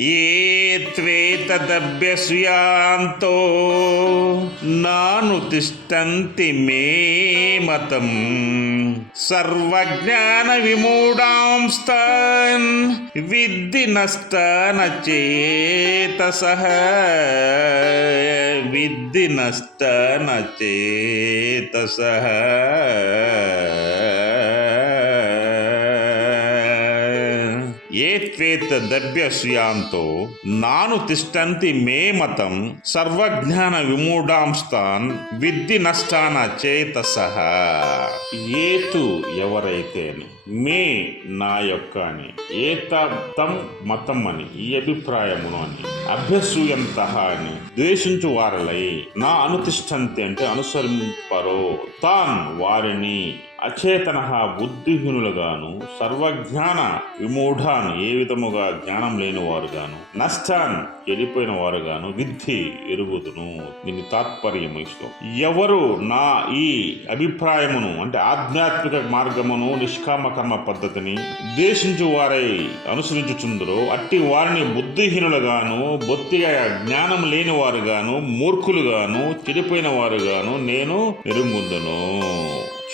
ఏ నాను తిష్టంతి మే మతం సర్వజ్ఞాన విమూఢాంస్తాన్ విద్ధి నష్ట చేతస విద్ధి నష్ట చేతస ఏ త్వేత దభ్యశ్రియాంతో నాను తిష్టంతి మే మతం సర్వజ్ఞాన విమూఢాంస్తాన్ విద్ది నష్టాన చేతస. ఏతు ఎవరైతే మే నా యొక్క అని ఏతం మతం అని ఈ అభిప్రాయమును అని. అభ్యసూయంత అని ద్వేషించు వారలై నా అనుతిష్టంతి అంటే అనుసరింపరో తాన్ వారిని అచేతన బుద్ధిహీనులుగాను సర్వజ్ఞాన విమూఢాన్ ఏ విధముగా జ్ఞానం లేని వారుగాను నష్టాన్ చెడిపోయిన వారుగాను విద్ధి ఎరుగుదును. దీని తాత్పర్యం ఇష్టం ఎవరు నా ఈ అభిప్రాయమును అంటే ఆధ్యాత్మిక మార్గమును నిష్కామ కర్మ పద్ధతిని దేశించు వారై అనుసరించుచుందరో అట్టి వారిని బుద్ధిహీనులుగాను బొత్తిగా జ్ఞానం లేని వారుగాను మూర్ఖులుగాను చెడిపోయిన వారుగాను నేను ఎరుగుందును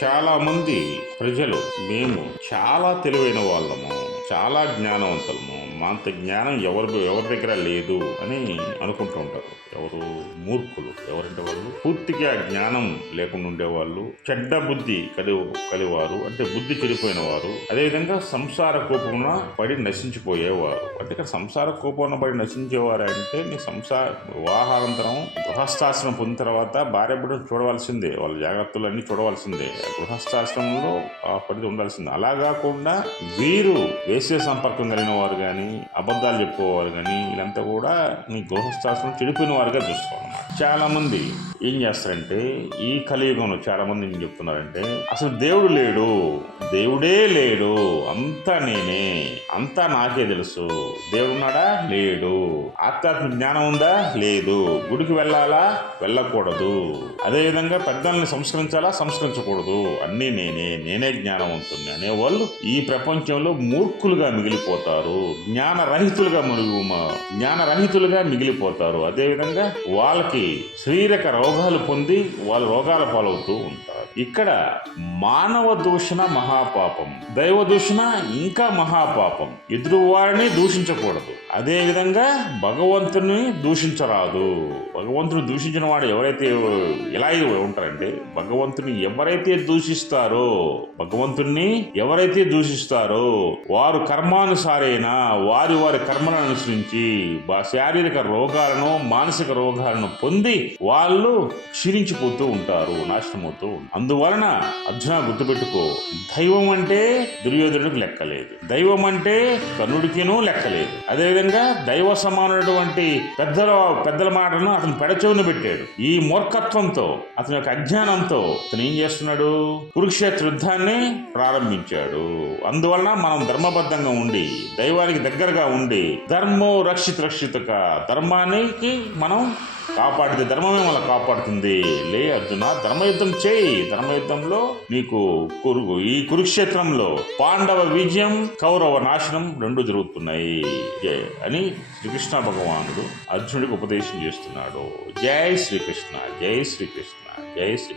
చాలా మంది ప్రజలు మేము చాలా తెలివైన వాళ్ళము చాలా జ్ఞానవంతులము. మా అంత జ్ఞానం ఎవరి ఎవరి దగ్గర లేదు అని అనుకుంటూ ఉంటారు. ఎవరు మూర్ఖులు ఎవరంటే వాళ్ళు? పూర్తిగా జ్ఞానం లేకుండా ఉండేవాళ్ళు చెడ్డ బుద్ధి కలి కలివారు అంటే బుద్ధి చెడిపోయిన వారు అదేవిధంగా సంసార కోపమున పడి నశించిపోయేవారు. అంటే ఇక్కడ సంసార కోపమున పడి నశించేవారు అంటే నీ సంసార వివాహానంతరం గృహస్థాశ్రమం పొందిన తర్వాత భార్య బిడ్డలు చూడవలసిందే వాళ్ళ జాగ్రత్తలు అన్ని చూడవలసిందే. గృహస్థాశ్రమంలో ఆ పరిధి ఉండాల్సిందే. అలా కాకుండా వీరు వేసే సంపర్కం కలిగిన వారు కానీ అబద్ధాలు చెప్పుకోవారు కానీ వీళ్ళంతా కూడా నీ గృహస్థాశ్రమం చెడిపోయిన వారుగా చూసుకోవాలన్నమాట చాలా మంది ఏం చేస్తారంటే ఈ కలియుగంలో చాలా మంది ఏం చెప్తున్నారంటే అసలు దేవుడు లేడు దేవుడే లేడు అంతా నేనే అంతా నాకే తెలుసు దేవుడున్నాడా? లేడు. ఆధ్యాత్మిక జ్ఞానం ఉందా? లేదు. గుడికి వెళ్ళాలా? వెళ్ళకూడదు. అదేవిధంగా పెద్దల్ని సంస్కరించాలా? సంస్కరించకూడదు. అన్నీ నేనే నేనే జ్ఞానవంతుని అనేవాళ్ళు ఈ ప్రపంచంలో మూర్ఖులుగా మిగిలిపోతారు. జ్ఞానరహితులుగా మురుగు జ్ఞానరహితులుగా మిగిలిపోతారు. అదేవిధంగా వాళ్ళకి శారీరక రోగాలు పొంది వాళ్ళ రోగాల పాలవుతూ ఉంటారు. ఇక్కడ మానవ దూషణ మహాపాపం దైవ దూషణ ఇంకా మహాపాపం. ఎదురు వారిని దూషించకూడదు. అదే విధంగా భగవంతుని దూషించరాదు. భగవంతుని దూషించిన వాడు ఎవరైతే ఎలా ఉంటారంటే భగవంతుని ఎవరైతే దూషిస్తారో భగవంతుణ్ణి ఎవరైతే దూషిస్తారో వారు కర్మానుసారైన వారి వారి కర్మలను అనుసరించి శారీరక రోగాలను మానసిక రోగాలను పొంది వాళ్ళు క్షీణించిపోతూ ఉంటారు నాశనమవుతూ ఉంటారు. అందువలన అర్జున గుర్తుపెట్టుకో దైవం అంటే దుర్యోధనుడికి లెక్కలేదు. దైవం అంటే కర్ణుడికినూ లెక్కలేదు. అదేవిధంగా దైవ సమానటువంటి పెద్దల పెద్దల మాటలను అతను పెడచెవున పెట్టాడు. ఈ మూర్ఖత్వంతో అతని యొక్క అజ్ఞానంతో అతను ఏం చేస్తున్నాడు? కురుక్షేత్ర యుద్ధాన్ని ప్రారంభించాడు. అందువలన మనం ధర్మబద్ధంగా ఉండి దైవానికి దగ్గరగా ఉండి ధర్మో రక్షిత రక్షితక ధర్మానికి మనం కాపాడితే ధర్మమే మనం కాపాడుతుంది. లే అర్జున ధర్మయుద్ధం చేయి ధర్మయుద్ధంలో నీకు కురు ఈ కురుక్షేత్రంలో పాండవ విజయం కౌరవ నాశనం రెండు జరుగుతున్నాయి. జై అని శ్రీకృష్ణ భగవానుడు అర్జునుడికి ఉపదేశం చేస్తున్నాడు. జై శ్రీకృష్ణ జై శ్రీకృష్ణ జై శ్రీ